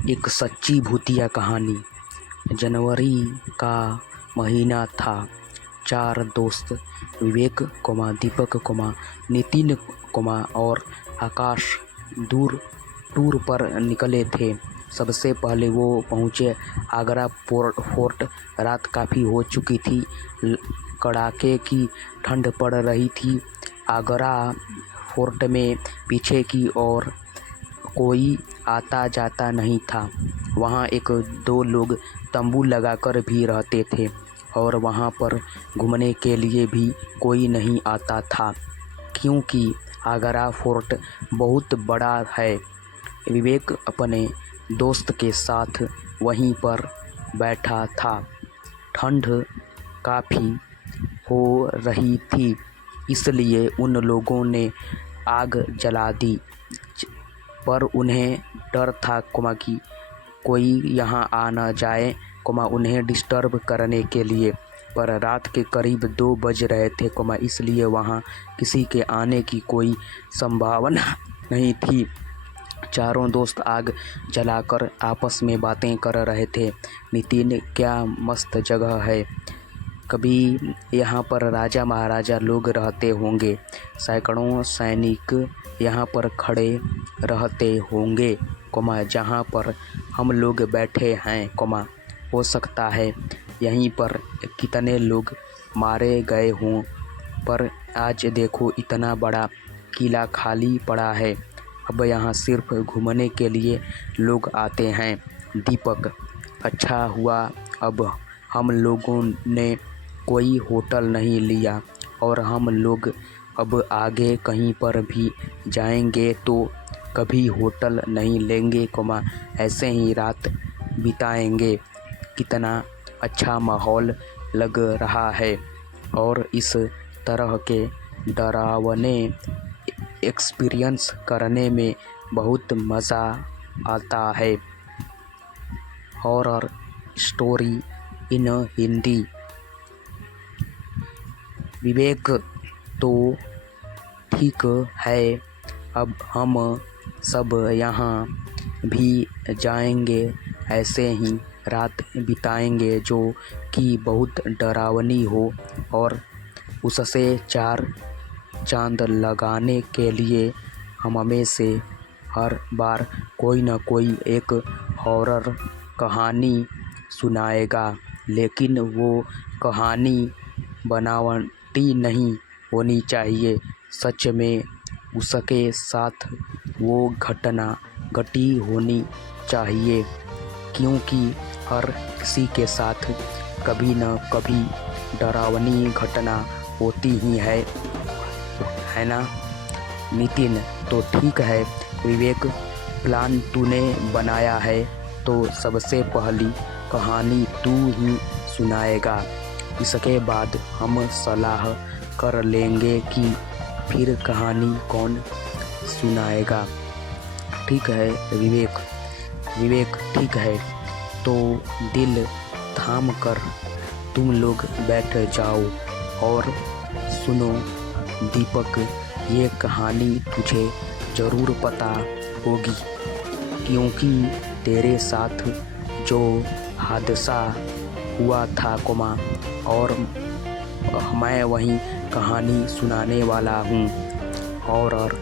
एक सच्ची भूतिया कहानी। जनवरी का महीना था। 4 दोस्त विवेक, दीपक, नितिन, और आकाश टूर पर निकले थे। सबसे पहले वो पहुँचे आगरा फोर्ट। रात काफ़ी हो चुकी थी। कड़ाके की ठंड पड़ रही थी। आगरा फोर्ट में पीछे की ओर कोई आता जाता नहीं था। वहाँ 1-2 लोग तंबू लगाकर भी रहते थे और वहाँ पर घूमने के लिए भी कोई नहीं आता था, क्योंकि आगरा फोर्ट बहुत बड़ा है। विवेक अपने दोस्त के साथ वहीं पर बैठा था। ठंड काफ़ी हो रही थी, इसलिए उन लोगों ने आग जला दी, पर उन्हें डर था कि कोई यहाँ आ न जाए उन्हें डिस्टर्ब करने के लिए। पर रात के करीब 2 बज रहे थे इसलिए वहाँ किसी के आने की कोई संभावना नहीं थी। चारों दोस्त आग जलाकर आपस में बातें कर रहे थे। नितिन, क्या मस्त जगह है, कभी यहाँ पर राजा महाराजा लोग रहते होंगे, सैकड़ों सैनिक यहाँ पर खड़े रहते होंगे, जहाँ पर हम लोग बैठे हैं, हो सकता है यहीं पर कितने लोग मारे गए हों, पर आज देखो इतना बड़ा किला खाली पड़ा है। अब यहाँ सिर्फ घूमने के लिए लोग आते हैं। दीपक, अच्छा हुआ अब हम लोगों ने कोई होटल नहीं लिया और हम लोग अब आगे कहीं पर भी जाएंगे तो कभी होटल नहीं लेंगे, ऐसे ही रात बिताएंगे। कितना अच्छा माहौल लग रहा है और इस तरह के डरावने एक्सपीरियंस करने में बहुत मज़ा आता है। Horror story in Hindi. Vivek, तो ठीक है, अब हम सब यहाँ भी जाएंगे, ऐसे ही रात बिताएंगे जो कि बहुत डरावनी हो, और उससे 4 चांद लगाने के लिए हम में से हर बार कोई न कोई एक हॉरर कहानी सुनाएगा, लेकिन वो कहानी बनावटी नहीं होनी चाहिए। सच में उसके साथ वो घटना घटी होनी चाहिए, क्योंकि हर किसी के साथ कभी न कभी डरावनी घटना होती ही है ना। नितिन, तो ठीक है विवेक, प्लान तूने बनाया है तो सबसे पहली कहानी तू ही सुनाएगा। इसके बाद हम सलाह कर लेंगे कि फिर कहानी कौन सुनाएगा। ठीक है विवेक, ठीक है, तो दिल थाम कर तुम लोग बैठ जाओ और सुनो। दीपक, ये कहानी तुझे ज़रूर पता होगी, क्योंकि तेरे साथ जो हादसा हुआ था और मैं वही कहानी सुनाने वाला हूँ। Horror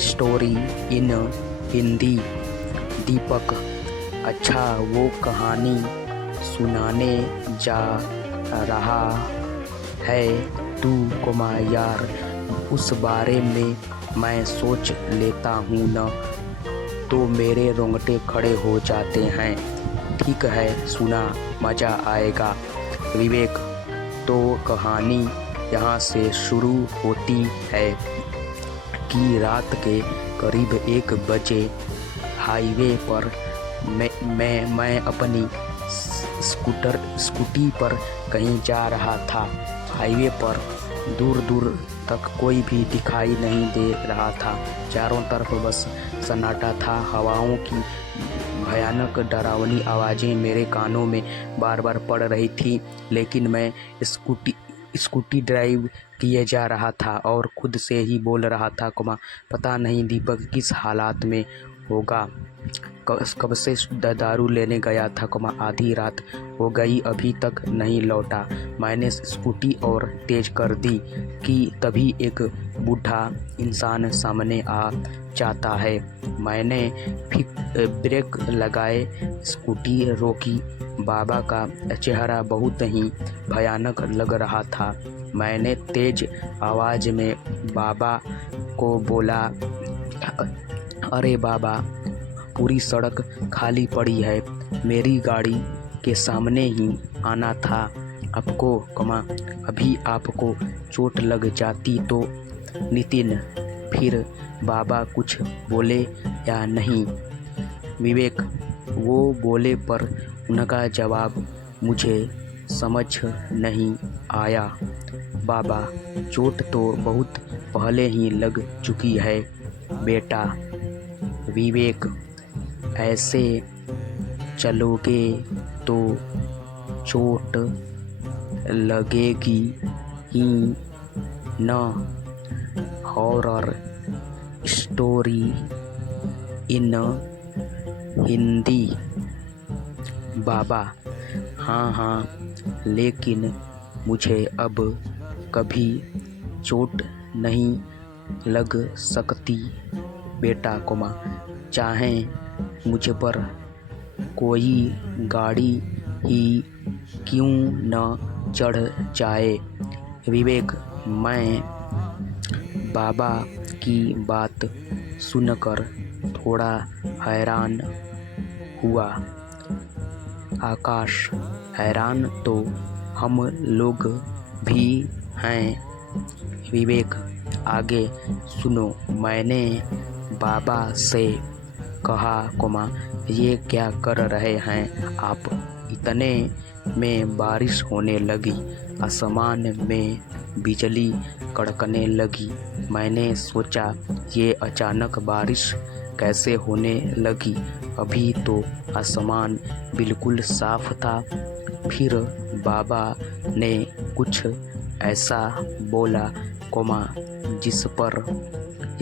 story in Hindi. Deepak, अच्छा, वो कहानी सुनाने जा रहा है तू, यार, उस बारे में मैं सोच लेता हूँ न तो मेरे रोंगटे खड़े हो जाते हैं। ठीक है, सुना, मज़ा आएगा। विवेक, तो कहानी यहाँ से शुरू होती है कि रात के करीब 1 बजे हाईवे पर मैं अपनी स्कूटी पर कहीं जा रहा था। हाईवे पर दूर दूर तक कोई भी दिखाई नहीं दे रहा था। चारों तरफ बस सन्नाटा था। हवाओं की भयानक डरावनी आवाज़ें मेरे कानों में बार बार पड़ रही थी, लेकिन मैं स्कूटी ड्राइव किए जा रहा था और खुद से ही बोल रहा था, पता नहीं दीपक किस हालात में होगा। कब से दारू लेने गया था, आधी रात हो गई अभी तक नहीं लौटा। मैंने स्कूटी और तेज कर दी कि तभी एक बूढ़ा इंसान सामने आ जाता है। मैंने ब्रेक लगाए, स्कूटी रोकी। बाबा का चेहरा बहुत ही भयानक लग रहा था। मैंने तेज आवाज़ में बाबा को बोला, अरे बाबा, पूरी सड़क खाली पड़ी है, मेरी गाड़ी के सामने ही आना था आपको, अभी आपको चोट लग जाती तो। नितिन, फिर बाबा कुछ बोले या नहीं? विवेक, वो बोले पर उनका जवाब मुझे समझ नहीं आया। बाबा, चोट तो बहुत पहले ही लग चुकी है बेटा। विवेक, ऐसे चलोगे तो चोट लगेगी ही न। Horror story in Hindi. Baba, हाँ, लेकिन मुझे अब कभी चोट नहीं लग सकती बेटा, चाहे मुझ पर कोई गाड़ी ही क्यों न चढ़ जाए। विवेक, मैं बाबा की बात सुनकर थोड़ा हैरान हुआ। आकाश, हैरान तो हम लोग भी हैं। विवेक, आगे सुनो। मैंने बाबा से कहा, ये क्या कर रहे हैं आप? इतने में बारिश होने लगी, आसमान में बिजली कड़कने लगी। मैंने सोचा ये अचानक बारिश कैसे होने लगी, अभी तो आसमान बिल्कुल साफ था। फिर बाबा ने कुछ ऐसा बोला, जिस पर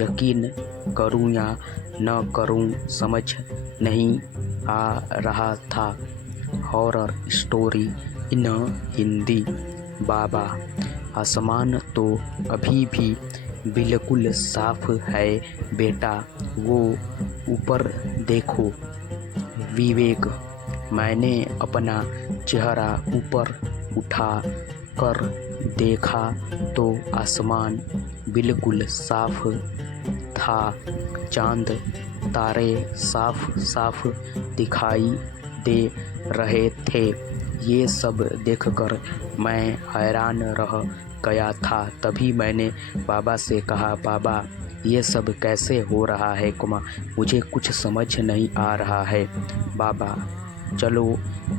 यकीन करूं या न करूं समझ नहीं आ रहा था। Horror story in Hindi. Baba, आसमान तो अभी भी बिल्कुल साफ है बेटा, वो ऊपर देखो। विवेक, मैंने अपना चेहरा ऊपर उठा कर देखा तो आसमान बिल्कुल साफ था। चांद तारे साफ साफ दिखाई दे रहे थे। ये सब देखकर मैं हैरान रह गया था। तभी मैंने बाबा से कहा, बाबा, ये सब कैसे हो रहा है, मुझे कुछ समझ नहीं आ रहा है। बाबा, चलो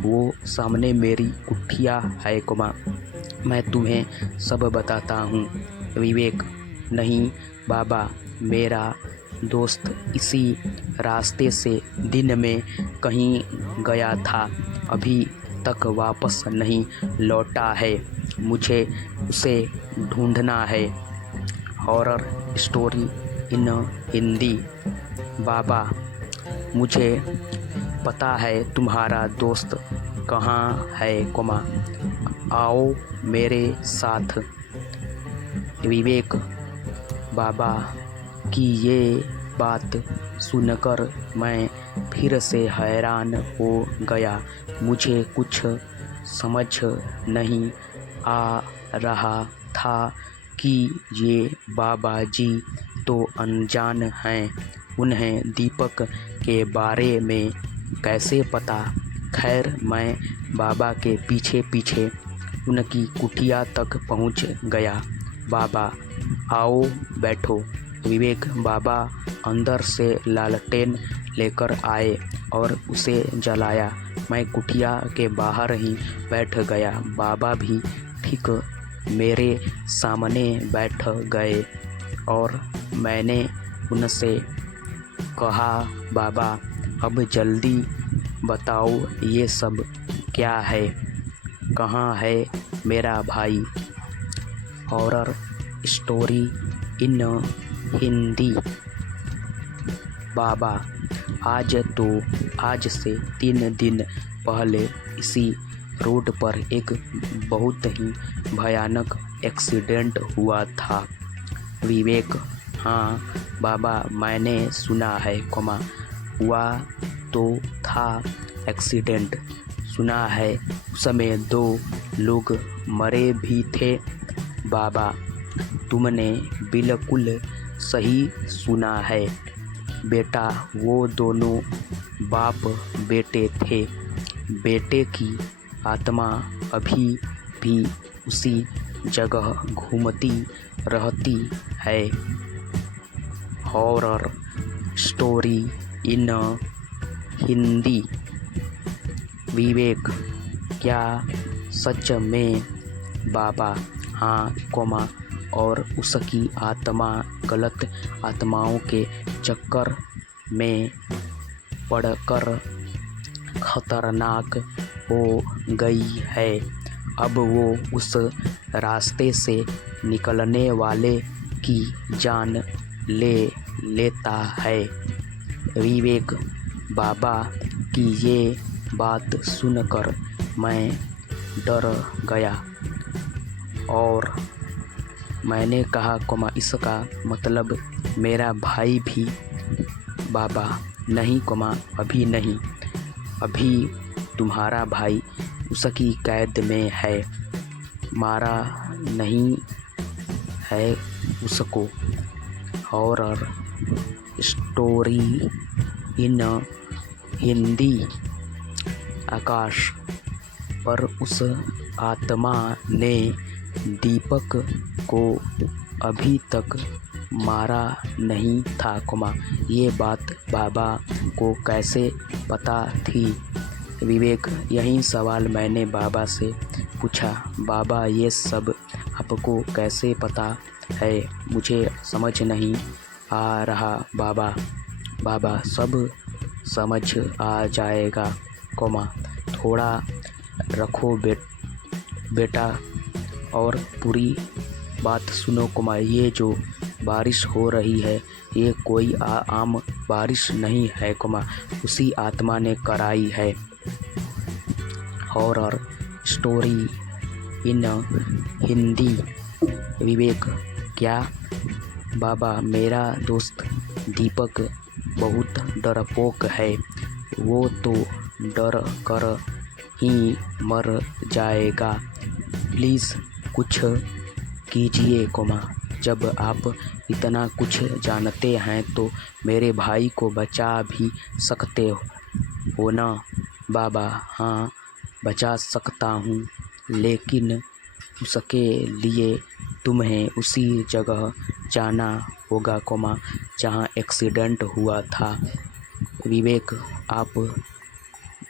वो सामने मेरी कुटिया है, मैं तुम्हें सब बताता हूँ। विवेक, नहीं बाबा, मेरा दोस्त इसी रास्ते से दिन में कहीं गया था, अभी तक वापस नहीं लौटा है, मुझे उसे ढूंढना है। Horror story in Hindi. Baba, मुझे पता है तुम्हारा दोस्त कहाँ है, आओ मेरे साथ। विवेक, बाबा की ये बात सुनकर मैं फिर से हैरान हो गया। मुझे कुछ समझ नहीं आ रहा था कि ये बाबा जी तो अनजान हैं, उन्हें दीपक के बारे में कैसे पता। खैर, मैं बाबा के पीछे पीछे उनकी कुटिया तक पहुंच गया। बाबा, आओ बैठो। विवेक, बाबा अंदर से लालटेन लेकर आए और उसे जलाया। मैं कुटिया के बाहर ही बैठ गया। बाबा भी ठीक मेरे सामने बैठ गए और मैंने उनसे कहा, बाबा, अब जल्दी बताओ ये सब क्या है, कहाँ है मेरा भाई। Horror story in Hindi. Baba, आज से 3 दिन पहले इसी रोड पर एक बहुत ही भयानक एक्सीडेंट हुआ था। विवेक: हाँ बाबा, मैंने सुना है, हुआ तो था एक्सीडेंट। सुना है उसमें 2 लोग मरे भी थे। बाबा: तुमने बिल्कुल सही सुना है बेटा, वो दोनों बाप बेटे थे। बेटे की आत्मा अभी भी उसी जगह घूमती रहती है। Horror story in Hindi. Vivek: क्या सच में? बाबा: हाँ, और उसकी आत्मा गलत आत्माओं के चक्कर में पड़कर खतरनाक हो गई है। अब वो उस रास्ते से निकलने वाले की जान ले लेता है। विवेक: बाबा की ये बात सुनकर मैं डर गया और मैंने कहा, इसका मतलब मेरा भाई भी? बाबा: नहीं, अभी नहीं। अभी तुम्हारा भाई उसकी कैद में है, मारा नहीं है उसको। Horror story in Hindi. Akash पर उस आत्मा ने दीपक को अभी तक मारा नहीं था, ये बात बाबा को कैसे पता थी? विवेक: यही सवाल मैंने बाबा से पूछा। बाबा: ये सब आपको कैसे पता है? मुझे समझ नहीं आ रहा बाबा। बाबा: सब समझ आ जाएगा, थोड़ा रखो बेटा और पूरी बात सुनो, ये जो बारिश हो रही है ये कोई आम बारिश नहीं है, उसी आत्मा ने कराई है। Horror story in Hindi. Vivek: क्या? बाबा: मेरा दोस्त दीपक बहुत डरपोक है, वो तो डर कर ही मर जाएगा। प्लीज़ कुछ कीजिए, जब आप इतना कुछ जानते हैं तो मेरे भाई को बचा भी सकते हो ना? बाबा: हाँ, बचा सकता हूँ, लेकिन उसके लिए तुम्हें उसी जगह जाना होगा, जहाँ एक्सीडेंट हुआ था। विवेक: आप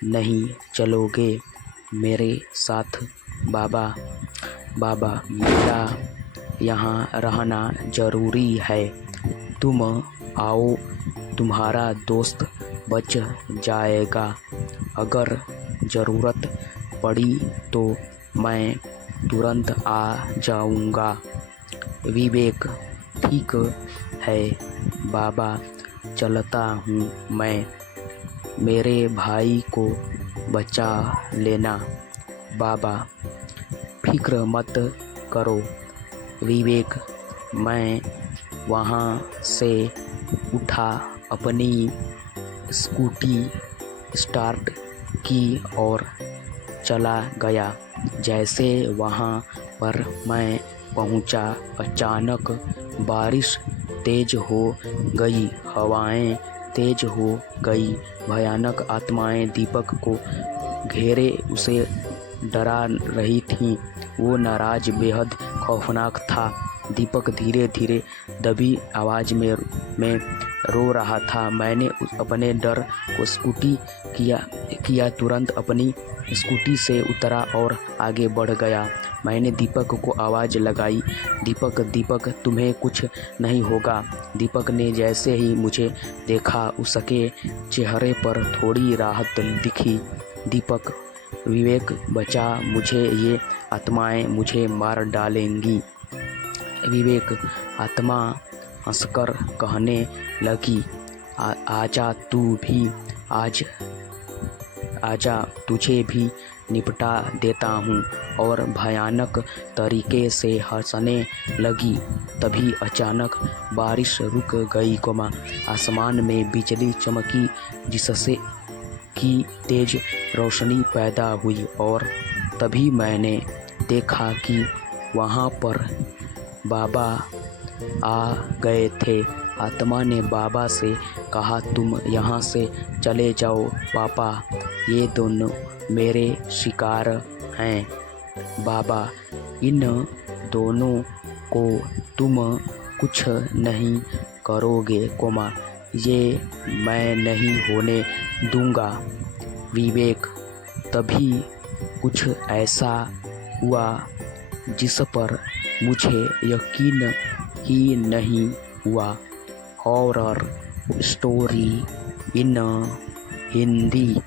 नहीं चलोगे मेरे साथ? बाबा: मेरा यहाँ रहना ज़रूरी है, तुम आओ, तुम्हारा दोस्त बच जाएगा। अगर ज़रूरत पड़ी तो मैं तुरंत आ जाऊँगा। विवेक: ठीक है बाबा, चलता हूँ मैं, मेरे भाई को बचा लेना। बाबा: फिक्र मत करो। विवेक: मैं वहाँ से उठा, अपनी स्कूटी स्टार्ट की और चला गया। जैसे वहाँ पर मैं पहुँचा, अचानक बारिश तेज हो गई, हवाएं तेज हो गई, भयानक आत्माएं दीपक को घेरे उसे डरा रही थीं। वो नाराज, बेहद खौफनाक था। दीपक धीरे धीरे दबी आवाज़ में रो रहा था। मैंने अपने डर को स्कूटी किया, तुरंत अपनी स्कूटी से उतरा और आगे बढ़ गया। मैंने दीपक को आवाज़ लगाई, दीपक, तुम्हें कुछ नहीं होगा। दीपक ने जैसे ही मुझे देखा, उसके चेहरे पर थोड़ी राहत दिखी। दीपक: विवेक बचा, मुझे ये आत्माएं मुझे मार डालेंगी। विवेक: आत्मा हंसकर कहने लगी, आजा तू भी आज आजा तुझे भी निपटा देता हूँ। और भयानक तरीके से हंसने लगी। तभी अचानक बारिश रुक गई, आसमान में बिजली चमकी जिससे की तेज रोशनी पैदा हुई। और तभी मैंने देखा कि वहाँ पर बाबा आ गए थे। आत्मा ने बाबा से कहा, तुम यहाँ से चले जाओ पापा, ये दोनों मेरे शिकार हैं। बाबा, इन दोनों को तुम कुछ नहीं करोगे, ये मैं नहीं होने दूंगा। विवेक, तभी कुछ ऐसा हुआ जिस पर मुझे यकीन ही नहीं हुआ। Horror story in Hindi.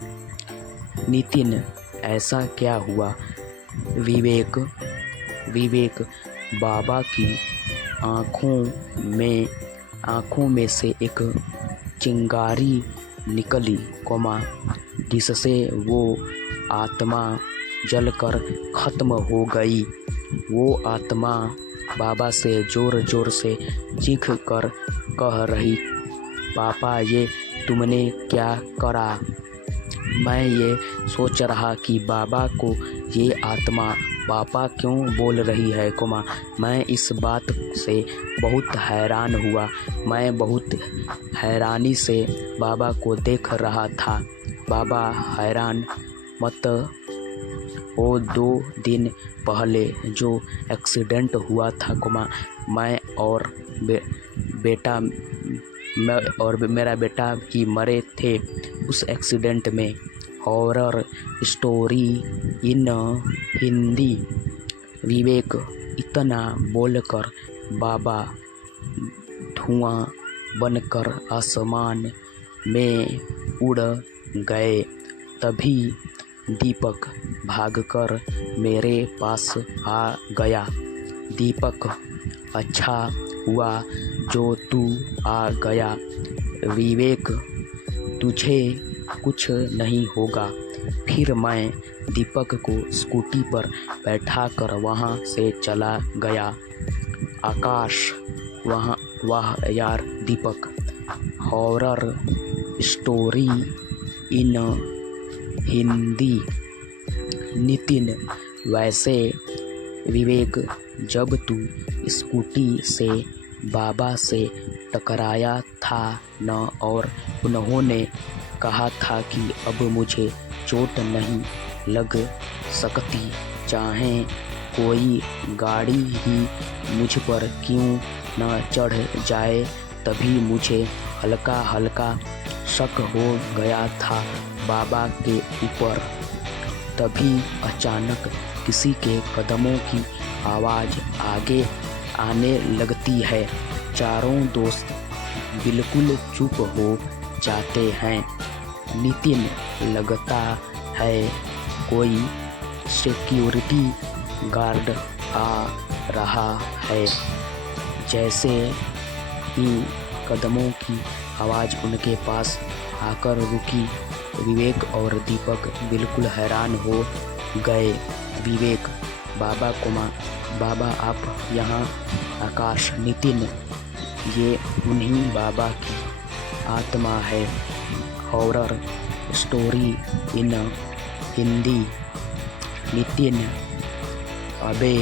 Nitin, ऐसा क्या हुआ? विवेक, बाबा की आँखों में से एक चिंगारी निकली, जिससे वो आत्मा जलकर खत्म हो गई। वो आत्मा बाबा से जोर जोर से चीख कर कह रही, पापा, ये तुमने क्या करा? मैं ये सोच रहा कि बाबा को ये आत्मा पापा क्यों बोल रही है, मैं इस बात से बहुत हैरान हुआ। मैं बहुत हैरानी से बाबा को देख रहा था। बाबा, हैरान मत हो। 2 दिन पहले जो एक्सीडेंट हुआ था, मैं और मेरा बेटा भी मरे थे उस एक्सीडेंट में। Horror story in Hindi. Vivek, इतना बोलकर बाबा धुआं बनकर आसमान में उड़ गए। तभी दीपक भागकर मेरे पास आ गया। दीपक, अच्छा हुआ जो तू आ गया। विवेक, तुझे कुछ नहीं होगा। फिर मैं दीपक को स्कूटी पर बैठाकर वहाँ से चला गया। आकाश, वाह यार Deepak, horror story in Hindi. Nitin, वैसे विवेक, जब तू स्कूटी से बाबा से टकराया था न, और उन्होंने कहा था कि अब मुझे चोट नहीं लग सकती, चाहे कोई गाड़ी ही मुझ पर क्यों न चढ़ जाए, तभी मुझे हल्का हल्का शक हो गया था बाबा के ऊपर। तभी अचानक किसी के कदमों की आवाज़ आगे आने लगती है। चारों दोस्त बिल्कुल चुप हो जाते हैं। नितिन, लगता है कोई सिक्योरिटी गार्ड आ रहा है। जैसे ही कदमों की आवाज़ उनके पास आकर रुकी, विवेक और दीपक बिल्कुल हैरान हो गए। विवेक, बाबा आप यहाँ? आकाश, नितिन, ये उन्हीं बाबा की आत्मा है। Horror story in Hindi. Nitin, अबे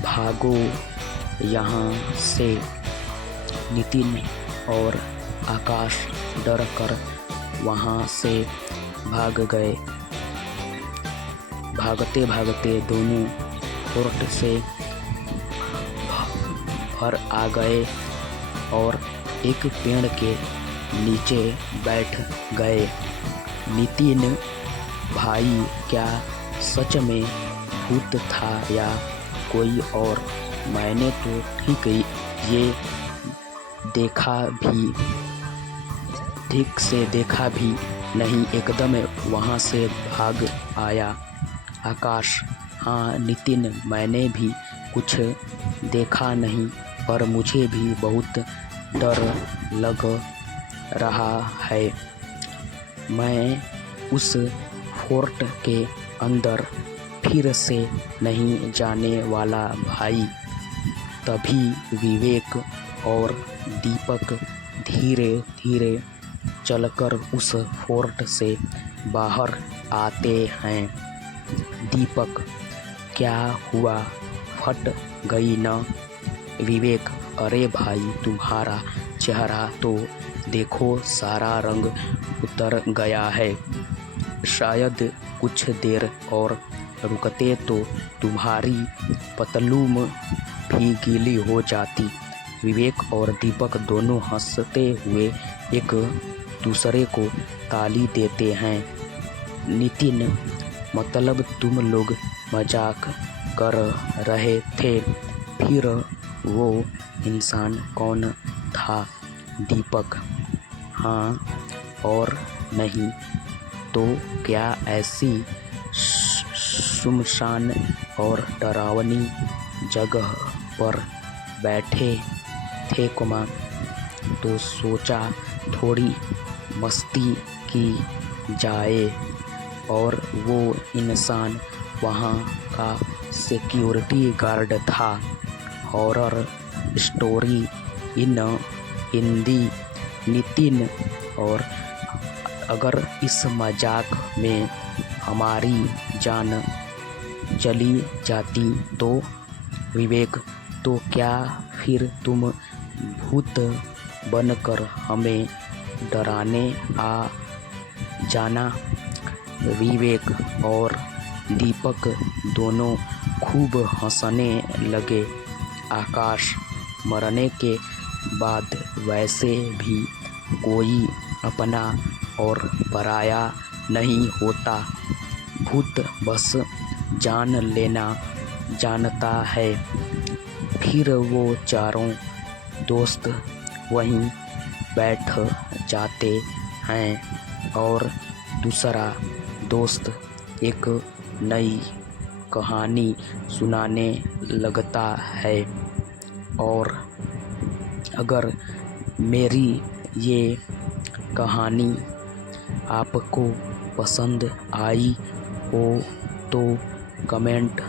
भागो यहाँ से। नितिन और आकाश डर कर वहाँ से भाग गए। भागते भागते दोनों कोर्ट से बाहर आ गए और एक पेड़ के नीचे बैठ गए। नितिन, भाई, क्या सच में भूत था या कोई और? मैंने तो ठीक से देखा भी नहीं, एकदम वहाँ से भाग आया। आकाश, हाँ नितिन, मैंने भी कुछ देखा नहीं, पर मुझे भी बहुत डर लग रहा है। मैं उस फोर्ट के अंदर फिर से नहीं जाने वाला भाई। तभी विवेक और दीपक धीरे धीरे चलकर उस फोर्ट से बाहर आते हैं। दीपक, क्या हुआ, फट गई ना? विवेक, अरे भाई, तुम्हारा चेहरा तो देखो, सारा रंग उतर गया है। शायद कुछ देर और रुकते तो तुम्हारी पतलून भी गीली हो जाती। विवेक और दीपक दोनों हंसते हुए एक दूसरे को ताली देते हैं। नितिन, मतलब तुम लोग मजाक कर रहे थे? फिर वो इंसान कौन था? दीपक, हाँ और नहीं तो क्या, ऐसी सुनसान और डरावनी जगह पर बैठे थे तो सोचा थोड़ी मस्ती की जाए। और वो इंसान वहाँ का सिक्योरिटी गार्ड था। Horror story in Hindi. Nitin, और अगर इस मजाक में हमारी जान चली जाती तो? विवेक, तो क्या फिर तुम भूत बनकर हमें डराने आ जाना? विवेक और दीपक दोनों खूब हंसने लगे। आकाश, मरने के बाद वैसे भी कोई अपना और पराया नहीं होता। भूत बस जान लेना जानता है। फिर वो चारों दोस्त वहीं बैठ जाते हैं और दूसरा दोस्त एक नई कहानी सुनाने लगता है। और अगर मेरी ये कहानी आपको पसंद आई हो तो कमेंट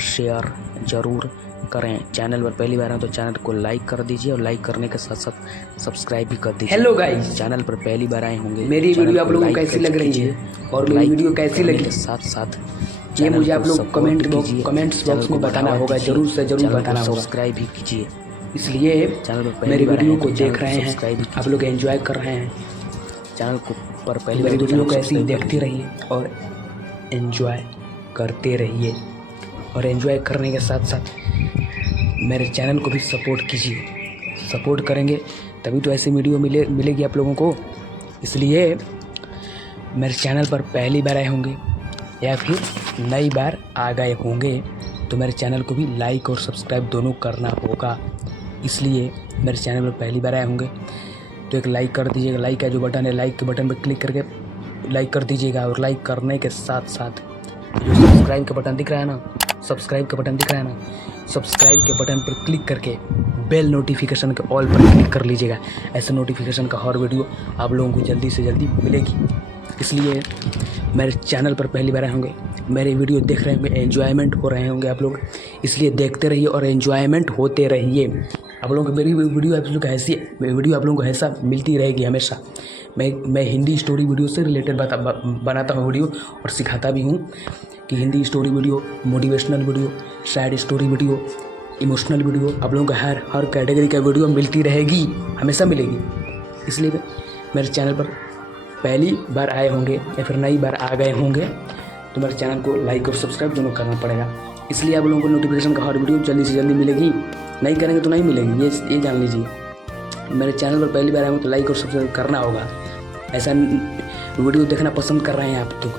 शेयर ज़रूर करें। चैनल पर पहली बार आए तो चैनल को लाइक कर दीजिए और लाइक करने के साथ साथ सब्सक्राइब भी कर दीजिए। हेलो गाइस, चैनल पर पहली बार आए होंगे, मेरी वीडियो आप लोगों को कैसी लग रही है और मेरी वीडियो कैसी लगी, साथ साथ ये मुझे आप लोग कमेंट्स बॉक्स में बताना होगा, जरूर से जरूर बताना होगा। सब्सक्राइब भी कीजिए। इसलिए चैनल पर मेरी वीडियो को देख रहे हैं, आप लोग एंजॉय कर रहे हैं। चैनल को पर पहली मेरी बार वीडियो को ऐसे ही देखते रहिए और एंजॉय करते रहिए। और एंजॉय करने के साथ साथ मेरे चैनल को भी सपोर्ट कीजिए। सपोर्ट करेंगे तभी तो ऐसी वीडियो मिलेगी आप लोगों को। इसलिए मेरे चैनल पर पहली बार आए होंगे या फिर नई बार आ गए होंगे तो मेरे चैनल को भी लाइक और सब्सक्राइब दोनों करना होगा। इसलिए मेरे चैनल पर पहली बार आए होंगे तो एक लाइक कर दीजिएगा। लाइक का जो बटन है, लाइक के बटन पर क्लिक करके लाइक कर दीजिएगा। और लाइक करने के साथ साथ जो सब्सक्राइब का बटन दिख रहा है ना, सब्सक्राइब के बटन पर क्लिक करके बेल नोटिफिकेशन के ऑल पर क्लिक कर लीजिएगा। ऐसे नोटिफिकेशन का हर वीडियो आप लोगों को जल्दी से जल्दी मिलेगी। इसलिए मेरे चैनल पर पहली बार आए होंगे, मेरे वीडियो देख रहे होंगे, एंजॉयमेंट हो रहे होंगे आप लोग। इसलिए देखते रहिए और एंजॉयमेंट होते रहिए। आप लोगों को मेरी वीडियो आप लोगों को ऐसा मिलती रहेगी हमेशा। मैं हिंदी स्टोरी वीडियो से रिलेटेड बनाता हूँ वीडियो और सिखाता भी हूँ कि Hindi story video, motivational video, sad story video, emotional video आप लोगों को हर कैटेगरी का वीडियो मिलती रहेगी, हमेशा मिलेगी। इसलिए मेरे चैनल पर पहली बार आए होंगे या फिर नई बार आ गए होंगे तो मेरे चैनल को लाइक और सब्सक्राइब दोनों करना पड़ेगा। इसलिए आप लोगों को नोटिफिकेशन का हर वीडियो जल्दी से जल्दी मिलेगी। नहीं करेंगे तो नहीं मिलेगी, ये जान लीजिए। मेरे चैनल पर पहली बार आए होंगे तो लाइक और सब्सक्राइब करना होगा। ऐसा वीडियो देखना पसंद कर रहे हैं आप तो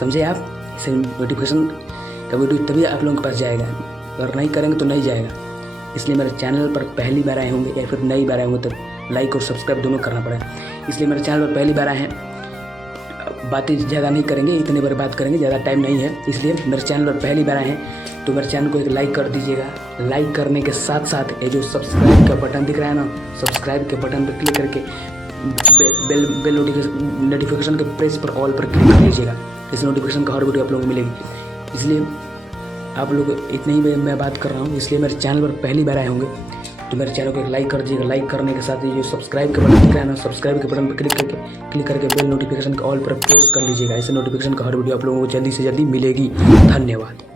समझे आप, इसे नोटिफिकेशन का वीडियो तभी आप लोगों के पास जाएगा, अगर नहीं करेंगे तो नहीं जाएगा। इसलिए मेरे चैनल पर पहली बार आए होंगे या फिर नई बार आए होंगे तो लाइक और सब्सक्राइब दोनों करना पड़ेगा। इसलिए मेरे चैनल पर पहली बार आए हैं, बातें ज़्यादा नहीं करेंगे, इतने बार बात करेंगे, ज़्यादा टाइम नहीं है। इसलिए मेरे चैनल पर पहली बार आए हैं तो मेरे चैनल को एक लाइक कर दीजिएगा। लाइक करने के साथ साथ ये जो सब्सक्राइब का बटन दिख रहा है ना, सब्सक्राइब के बटन पर क्लिक करके बेल नोटिफिकेशन के प्रेस पर ऑल पर क्लिक कर लीजिएगा। इस नोटिफिकेशन का हर वीडियो आप लोगों को मिलेगी। इसलिए आप लोग इतने ही मैं बात कर रहा हूँ, इसलिए मेरे चैनल पर पहली बार आए होंगे तो मेरे चैनल को एक लाइक कर दीजिएगा। लाइक करने के साथ ही जो सब्सक्राइब का बटन दिख रहा है ना, सब्सक्राइब के बटन पर क्लिक करके बेल नोटिफिकेशन का ऑल पर प्रेस कर लीजिएगा। ऐसे नोटिफिकेशन का हर वीडियो आप लोगों को जल्दी से जल्दी मिलेगी। धन्यवाद।